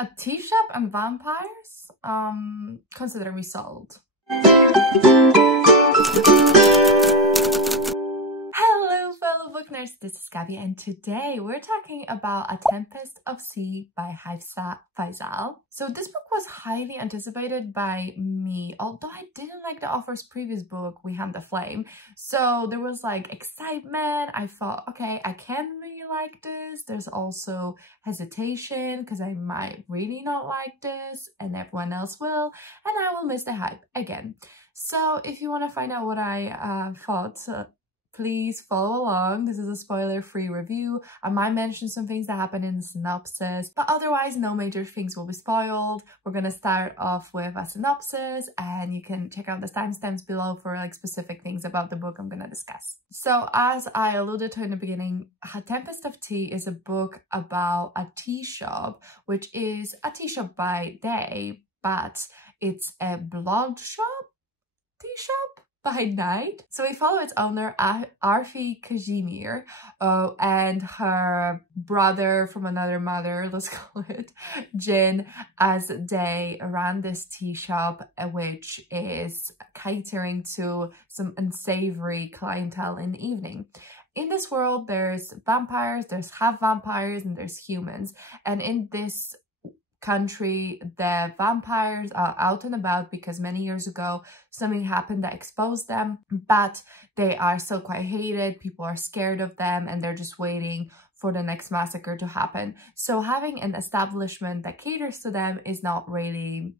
A tea shop and vampires? Consider me sold. Hello fellow book nerds, this is Gabby and today we're talking about A Tempest of Tea by Hafsa Faizal. So this book was highly anticipated by me, although I didn't like the author's previous book, We Hand the Flame. So there was like excitement. I thought, okay, I can really like this. There's also hesitation because I might really not like this and everyone else will, and I will miss the hype again. So if you want to find out what I thought, please follow along. This is a spoiler-free review. I might mention some things that happen in the synopsis, but otherwise no major things will be spoiled. We're gonna start off with a synopsis and you can check out the timestamps below for like specific things about the book I'm gonna discuss. So as I alluded to in the beginning, A Tempest of Tea is a book about a tea shop, which is a tea shop by day, but it's a blog shop? Tea shop? By night. So we follow its owner, Arfi Kazimir, and her brother from another mother, let's call it, Jin, as they run this tea shop, which is catering to some unsavory clientele in the evening. In this world, there's vampires, there's half vampires, and there's humans. And in this country, the vampires are out and about because many years ago something happened that exposed them, but they are still quite hated. People are scared of them and they're just waiting for the next massacre to happen. So having an establishment that caters to them is not really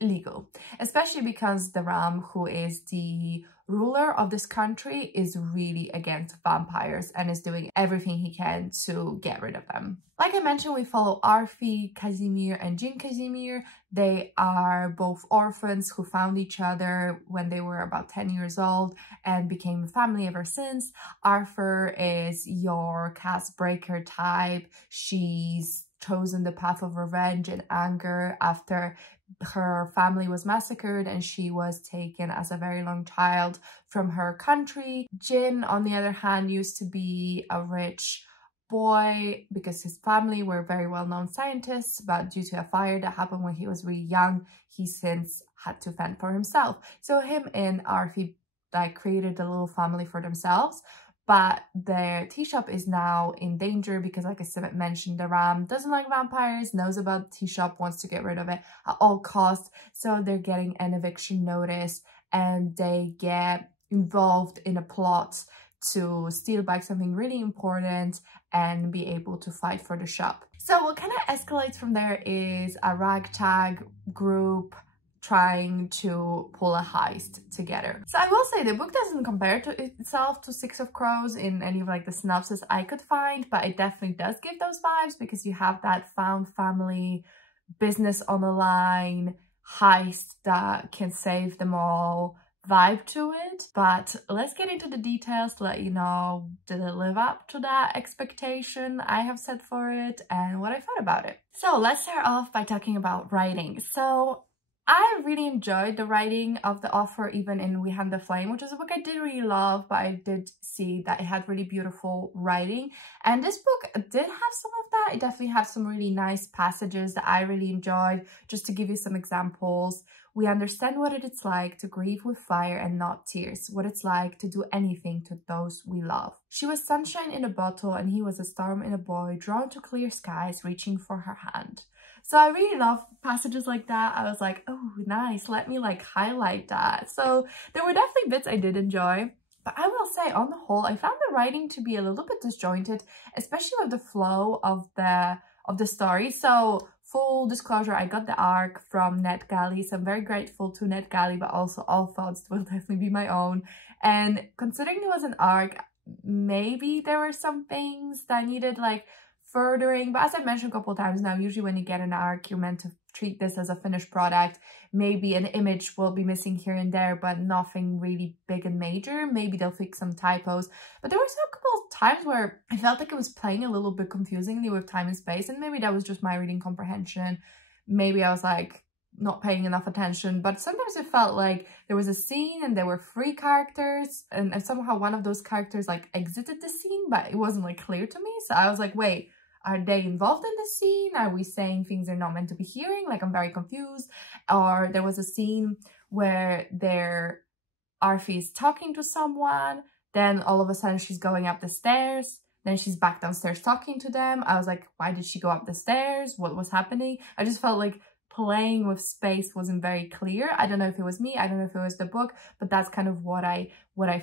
legal, especially because the Ram, who is the ruler of this country, is really against vampires and is doing everything he can to get rid of them. Like I mentioned, we follow Arfi Kazimir and Jin Kazimir. They are both orphans who found each other when they were about 10 years old and became a family ever since. Arthur is your caste breaker type. She's chosen the path of revenge and anger after her family was massacred and she was taken as a very young child from her country. Jin, on the other hand, used to be a rich boy because his family were very well-known scientists, but due to a fire that happened when he was really young, he since had to fend for himself. So him and Arfi like created a little family for themselves. But their tea shop is now in danger because, like I mentioned, the Ram doesn't like vampires, knows about the tea shop, wants to get rid of it at all costs. So they're getting an eviction notice and they get involved in a plot to steal back something really important and be able to fight for the shop. So what kind of escalates from there is a ragtag group trying to pull a heist together. So I will say the book doesn't compare to itself to Six of Crows in any of like the synopsis I could find, but it definitely does give those vibes because you have that found family, business on the line, heist that can save them all vibe to it. But let's get into the details to let you know, did it live up to that expectation I have set for it and what I thought about it. So let's start off by talking about writing. So I really enjoyed the writing of the author, even in We Hand the Flame, which is a book I did really love, but I did see that it had really beautiful writing. And this book did have some of that. It definitely had some really nice passages that I really enjoyed. Just to give you some examples, we understand what it's like to grieve with fire and not tears, what it's like to do anything to those we love. She was sunshine in a bottle and he was a storm in a boy, drawn to clear skies, reaching for her hand. So I really love passages like that. I was like, oh, nice. Let me like highlight that. So there were definitely bits I did enjoy. But I will say on the whole, I found the writing to be a little bit disjointed, especially with the flow of the story. So full disclosure, I got the arc from NetGalley. So I'm very grateful to NetGalley, but also all thoughts will definitely be my own. And considering it was an arc, maybe there were some things that needed like furthering, but as I've mentioned a couple of times now, usually when you get an arc, you're meant to treat this as a finished product. Maybe an image will be missing here and there, but nothing really big and major. Maybe they'll fix some typos. But there were a couple of times where I felt like it was playing a little bit confusingly with time and space, and maybe that was just my reading comprehension. Maybe I was like not paying enough attention, but sometimes it felt like there was a scene and there were 3 characters and somehow one of those characters like exited the scene, but it wasn't like clear to me. So I was like, wait, are they involved in this scene? Are we saying things they're not meant to be hearing? Like, I'm very confused. Or there was a scene where Arfi is talking to someone, then all of a sudden she's going up the stairs, then she's back downstairs talking to them. I was like, why did she go up the stairs? What was happening? I just felt like playing with space wasn't very clear. I don't know if it was me, I don't know if it was the book, but that's kind of what I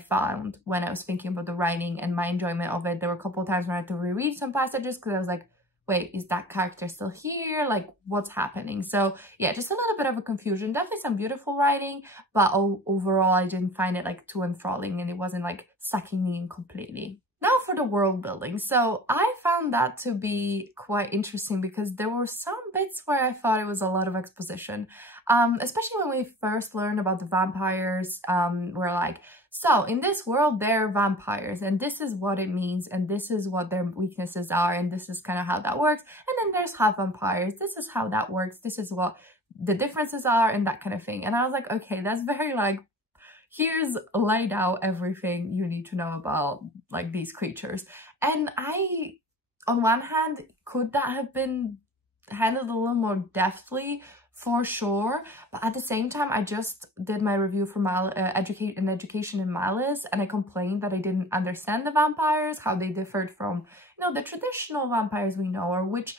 found when I was thinking about the writing and my enjoyment of it. There were a couple of times when I had to reread some passages because I was like, wait, is that character still here? Like, what's happening? So yeah, just a little bit of a confusion. Definitely some beautiful writing, but overall I didn't find it like too enthralling, and it wasn't like sucking me in completely. Now for the world building. So I found that to be quite interesting because there were some bits where I thought it was a lot of exposition. Especially when we first learned about the vampires, we're like, so in this world, they're vampires, and this is what it means, and this is what their weaknesses are, and this is kind of how that works. And then there's half vampires. This is how that works. This is what the differences are, and that kind of thing. And I was like, okay, that's very like, here's laid out everything you need to know about like these creatures. And I, on one hand, could that have been handled a little more deftly? For sure, but at the same time, I just did my review for Education in Malice, and I complained that I didn't understand the vampires, how they differed from, you know, the traditional vampires we know, or which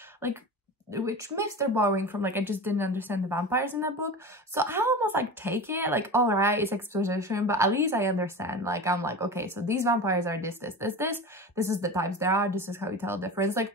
myths they're borrowing from. Like, I just didn't understand the vampires in that book. So I almost like take it like, all right, it's exposition, but at least I understand. Like, I'm like, okay, so these vampires are this is the types there are, this is how you tell the difference. Like,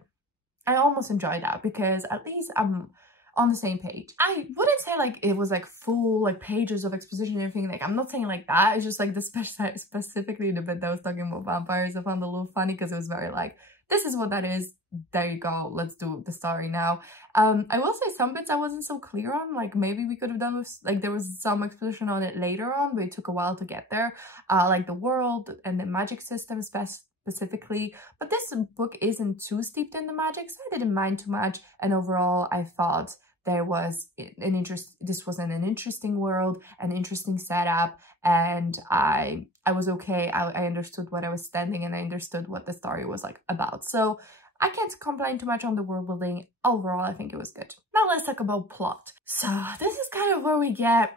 I almost enjoy that because at least I'm on the same page. I wouldn't say like it was like full like pages of exposition and everything. Like, I'm not saying like that. It's just like the specifically the bit that was talking about vampires I found a little funny because it was very like, this is what that is. There you go. Let's do the story now. I will say some bits I wasn't so clear on. Like, maybe we could have done with, like, there was some exposition on it later on, but it took a while to get there. Like the world and the magic system specifically, but this book isn't too steeped in the magic, so I didn't mind too much. And overall, I thought there was this was an interesting world, an interesting setup, and I was okay. I understood what I was standing, and I understood what the story was like about. So I can't complain too much on the world building. Overall, I think it was good. Now let's talk about plot. So this is kind of where we get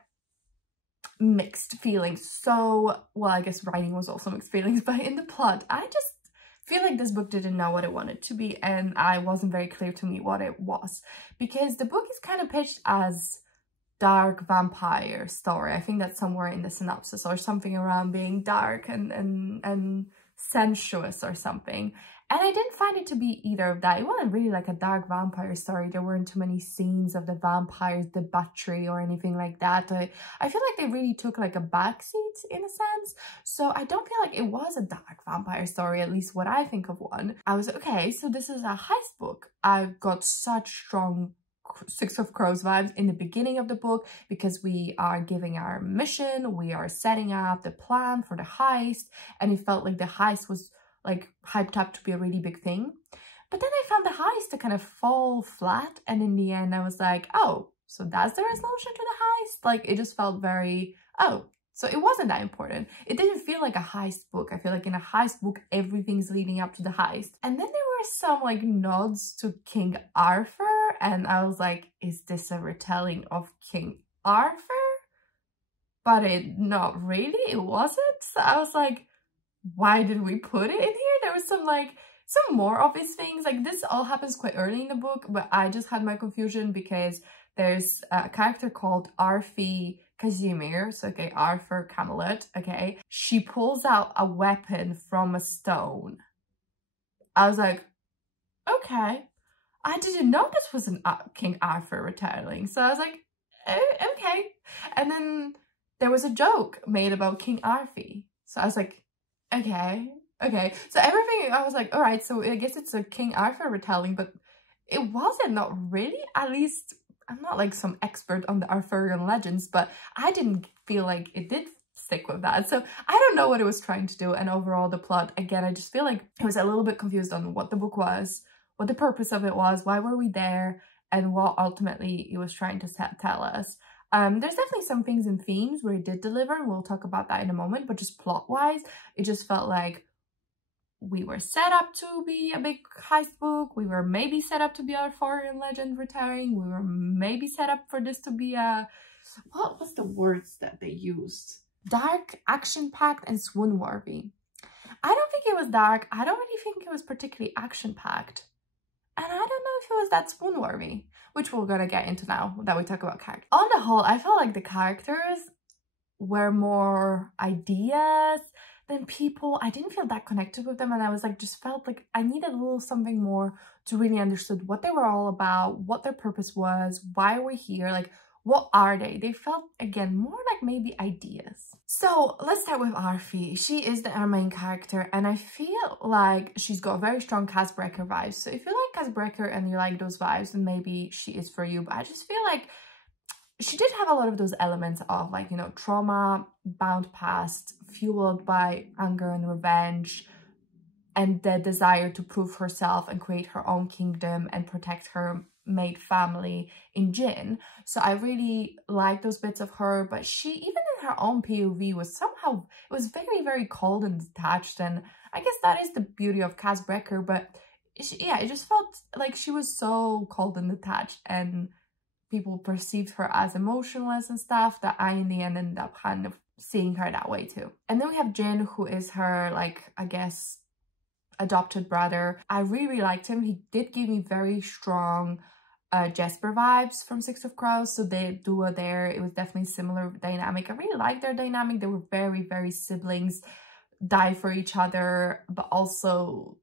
mixed feelings. So, well, I guess writing was also mixed feelings, but in the plot, I just feel like this book didn't know what it wanted to be, and I wasn't very clear to me what it was, because the book is kind of pitched as dark vampire story. I think that's somewhere in the synopsis, or something around being dark and sensuous or something. And I didn't find it to be either of that. It wasn't really like a dark vampire story. There weren't too many scenes of the vampires debauchery or anything like that. I feel like they really took like a backseat in a sense. So I don't feel like it was a dark vampire story, at least what I think of one. I was okay, so this is a heist book. I've got such strong Six of Crows vibes in the beginning of the book because we are giving our mission, we are setting up the plan for the heist, and it felt like the heist was like hyped up to be a really big thing. But then I found the heist to kind of fall flat, and in the end I was like, oh, so that's the resolution to the heist? Like, it just felt very, oh, so it wasn't that important. It didn't feel like a heist book. I feel like in a heist book, everything's leading up to the heist. And then there were some like nods to King Arthur, and I was like, is this a retelling of King Arthur? But not really, it wasn't. So I was like, why did we put it in here? There was some more obvious things. Like, this all happens quite early in the book, but I just had my confusion because there's a character called Arfi Casimir, so okay, Arthur Camelot, okay. She pulls out a weapon from a stone. I was like, okay. I didn't know this was an King Arthur retelling, so I was like, okay. And then there was a joke made about King Arfi, so I was like, okay. So everything, I was like, all right, so I guess it's a King Arthur retelling, but it wasn't, not really. At least, I'm not like some expert on the Arthurian legends, but I didn't feel like it did stick with that. So I don't know what it was trying to do. And overall, the plot, again, I just feel like I was a little bit confused on what the book was, what the purpose of it was, why were we there, and what ultimately it was trying to tell us. There's definitely some things and themes where it did deliver, and we'll talk about that in a moment, but just plot-wise, it just felt like, we were set up to be a big heist book. We were maybe set up to be Arthurian legend retelling. We were maybe set up for this to be a, what was the words that they used? Dark, action-packed, and swoon-worthy. I don't think it was dark. I don't really think it was particularly action-packed. And I don't know if it was that swoon-worthy, which we're gonna get into now that we talk about characters. On the whole, I felt like the characters were more ideas than people. I didn't feel that connected with them, and I was like, just felt like I needed a little something more to really understand what they were all about, what their purpose was, why we're here, like what are they? They felt, again, more like maybe ideas. So let's start with Arfi. She is our main character, and I feel like she's got very strong Cas Brekker vibes. So if you like Cas Brekker and you like those vibes, then maybe she is for you. But I just feel like she did have a lot of those elements of, like, you know, trauma, bound past, fueled by anger and revenge, and the desire to prove herself and create her own kingdom and protect her made family in Jin. So I really like those bits of her, but she, even in her own POV, was somehow, it was very, very cold and detached, and I guess that is the beauty of Cas Brekker, but yeah, it just felt like she was so cold and detached, and people perceived her as emotionless and stuff, that I in the end ended up kind of seeing her that way too. And then we have Jin, who is her, like, I guess, adopted brother. I really liked him. He did give me very strong Jesper vibes from Six of Crows, so the duo there, it was definitely similar dynamic. I really liked their dynamic. They were very, very siblings, die for each other, but also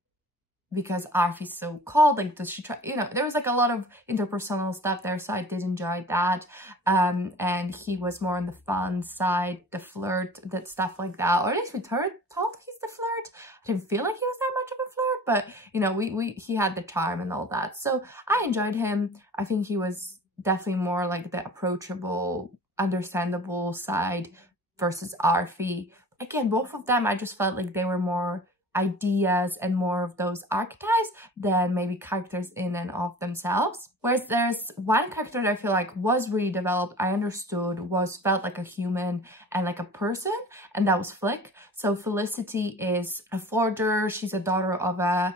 because Arfi's so cold, like, does she try, you know, there was like a lot of interpersonal stuff there, so I did enjoy that. And he was more on the fun side, the flirt, that stuff like that, or at least we told he's the flirt. I didn't feel like he was that much of a flirt, but you know, he had the charm and all that, so I enjoyed him. I think he was definitely more like the approachable, understandable side versus Arfi. Again, both of them, I just felt like they were more ideas and more of those archetypes than maybe characters in and of themselves. Whereas there's one character that I feel like was really developed, I understood, felt like a human and like a person, and that was Flick. So Felicity is a forger. She's a daughter of a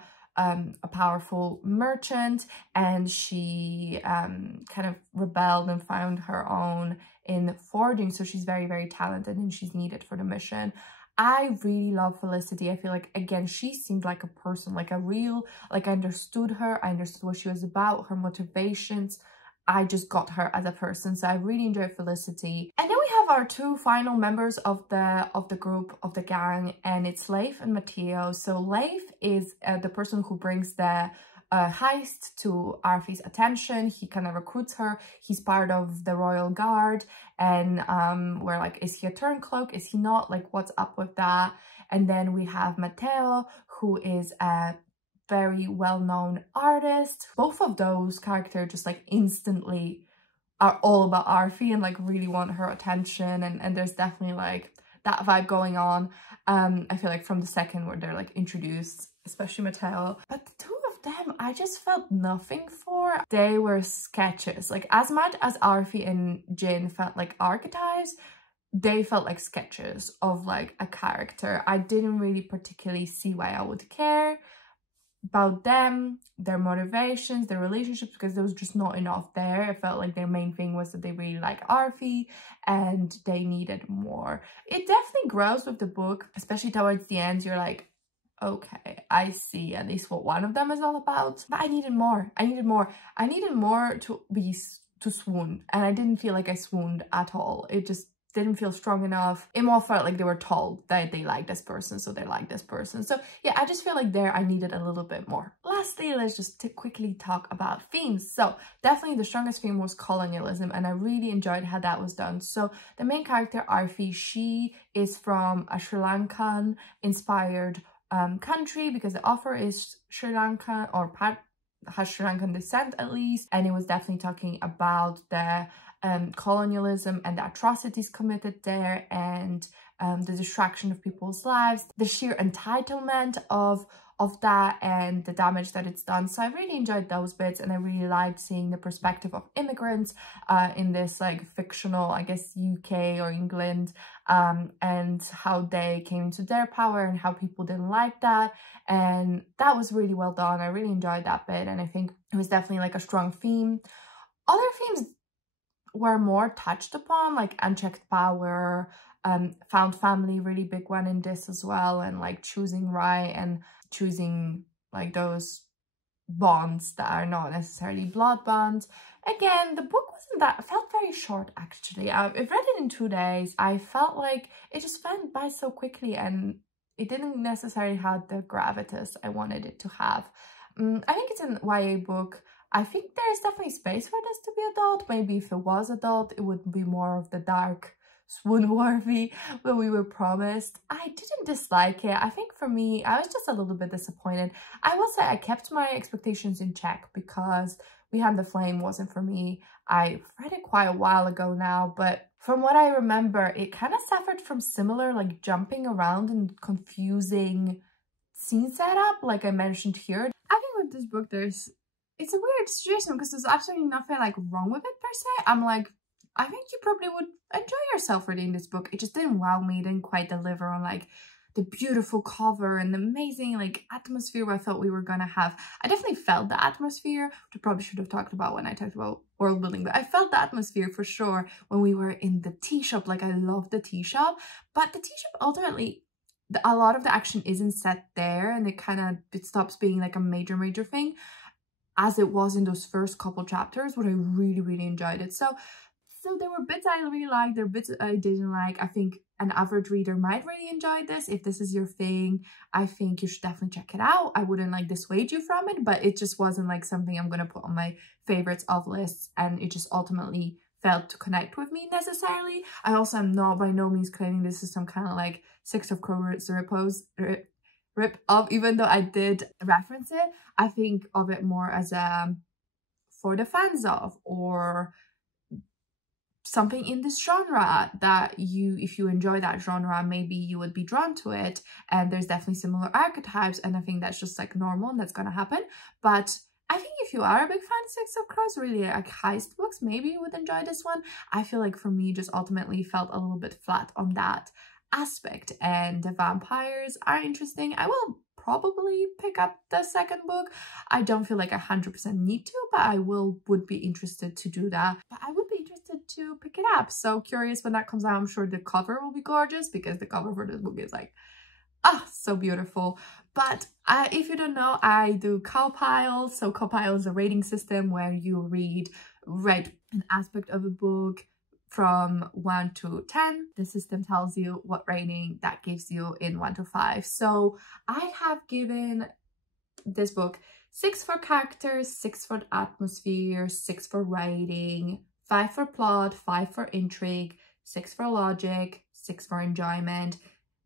powerful merchant, and she kind of rebelled and found her own in forging, so she's very, very talented and she's needed for the mission. I really love Felicity. I feel like, again, she seemed like a person, like a real, like I understood her, I understood what she was about, her motivations. I just got her as a person, so I really enjoyed Felicity. And then we have our two final members of the group, of the gang, and it's Leif and Matteo. So Leif is the person who brings the heist to Arfi's attention. He kind of recruits her. He's part of the Royal Guard, and we're like, is he a turncloak? Is he not? Like, what's up with that? And then we have Matteo, who is a very well-known artist. Both of those characters just like instantly are all about Arfi and like really want her attention, and there's definitely like that vibe going on. I feel like from the second where they're like introduced, especially Matteo. But the two of them, I just felt nothing for. They were sketches. Like, as much as Arfi and Jin felt like archetypes, they felt like sketches of like a character. I didn't really particularly see why I would care about them, their motivations, their relationships, because there was just not enough there. I felt like their main thing was that they really like Arfi and they needed more. It definitely grows with the book, especially towards the end. You're like, okay, I see at least what one of them is all about. But I needed more. I needed more. I needed more to swoon, and I didn't feel like I swooned at all. It just didn't feel strong enough. It more felt like they were told that they like this person, so they like this person. So yeah, I just feel like there I needed a little bit more. Lastly, let's just quickly talk about themes. So definitely the strongest theme was colonialism, and I really enjoyed how that was done. So the main character, Arfi, she is from a Sri Lankan inspired country, because the author is Sri Lankan, or has Sri Lankan descent at least, and it was definitely talking about the colonialism and the atrocities committed there, and the destruction of people's lives, the sheer entitlement of of that and the damage that it's done. So I really enjoyed those bits, and I really liked seeing the perspective of immigrants in this like fictional, I guess, UK or England, and how they came into their power and how people didn't like that. And that was really well done. I really enjoyed that bit, and I think it was definitely like a strong theme. Other themes were more touched upon, like unchecked power, found family, really big one in this as well, and like choosing right and choosing like those bonds that are not necessarily blood bonds. Again, the book wasn't that, it felt very short actually. I've read it in 2 days. I felt like it just went by so quickly, and it didn't necessarily have the gravitas I wanted it to have. I think it's an YA book. I think there's definitely space for this to be adult. Maybe if it was adult, it would be more of the dark, swoon-worthy when we were promised. I didn't dislike it. I think for me, I was just a little bit disappointed. I will say I kept my expectations in check because We Hand the Flame wasn't for me. I read it quite a while ago now, but from what I remember, it kind of suffered from similar like jumping around and confusing scene setup like I mentioned here. I think with this book it's a weird situation because there's absolutely nothing like wrong with it per se. I'm like, I think you probably would enjoy yourself reading this book. It just didn't wow me, didn't quite deliver on like the beautiful cover and the amazing like atmosphere I thought we were gonna have. I definitely felt the atmosphere, which I probably should have talked about when I talked about world building, but I felt the atmosphere for sure when we were in the tea shop. Like, I love the tea shop, but the tea shop ultimately, a lot of the action isn't set there, and it stops being like a major thing as it was in those first couple chapters, but I really enjoyed it. So there were bits I really liked, there were bits I didn't like. I think an average reader might really enjoy this. If this is your thing, I think you should definitely check it out. I wouldn't like dissuade you from it, but it just wasn't like something I'm gonna put on my favorites of lists, and it just ultimately failed to connect with me necessarily. I also am not by no means claiming this is some kind of like Six of Crows rip off, even though I did reference it. I think of it more as a for the fans of, or something in this genre that if you enjoy that genre, maybe you would be drawn to it. And there's definitely similar archetypes, and I think that's just like normal and that's gonna happen. But I think if you are a big fan of Six of Crows, really like heist books, maybe you would enjoy this one. I feel like for me, just ultimately felt a little bit flat on that aspect, and the vampires are interesting. I will probably pick up the second book. I don't feel like 100% need to, but I would be interested to do that. But I would be interested to pick it up. So curious when that comes out. I'm sure the cover will be gorgeous, because the cover for this book is like, so beautiful. But if you don't know, I do Cowpile. So Cowpile is a rating system where you rate an aspect of a book from 1 to 10. The system tells you what rating that gives you in 1 to 5. So I have given this book 6 for characters, 6 for atmosphere, 6 for writing, 5 for plot, 5 for intrigue, 6 for logic, 6 for enjoyment,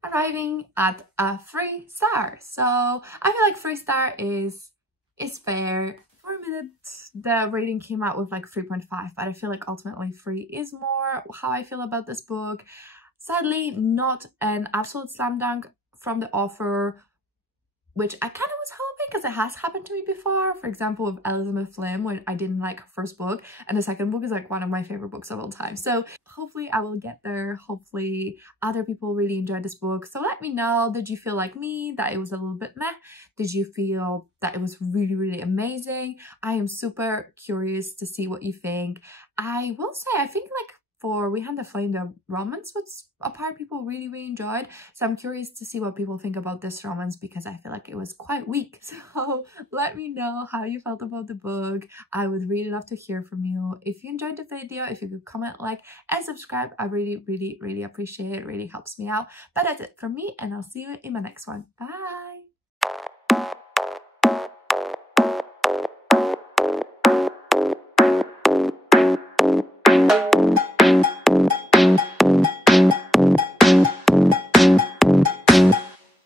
arriving at a 3 star. So I feel like 3 star is fair. For a minute, the rating came out with like 3.5, but I feel like ultimately 3 is more how I feel about this book. Sadly, not an absolute slam dunk from the author, which I kind of was hoping, because it has happened to me before. For example, with Elizabeth Flynn, when I didn't like her first book, and the second book is like one of my favorite books of all time. So hopefully I will get there. Hopefully other people really enjoyed this book. So let me know, did you feel like me, that it was a little bit meh? Did you feel that it was really amazing? I am super curious to see what you think. I will say, I think like for We Hand the Flame, the romance was a part people really enjoyed. So I'm curious to see what people think about this romance, because I feel like it was quite weak. So let me know how you felt about the book. I would really love to hear from you. If you enjoyed the video, if you could comment, like, and subscribe, I really appreciate it. It really helps me out. But that's it from me, and I'll see you in my next one. Bye!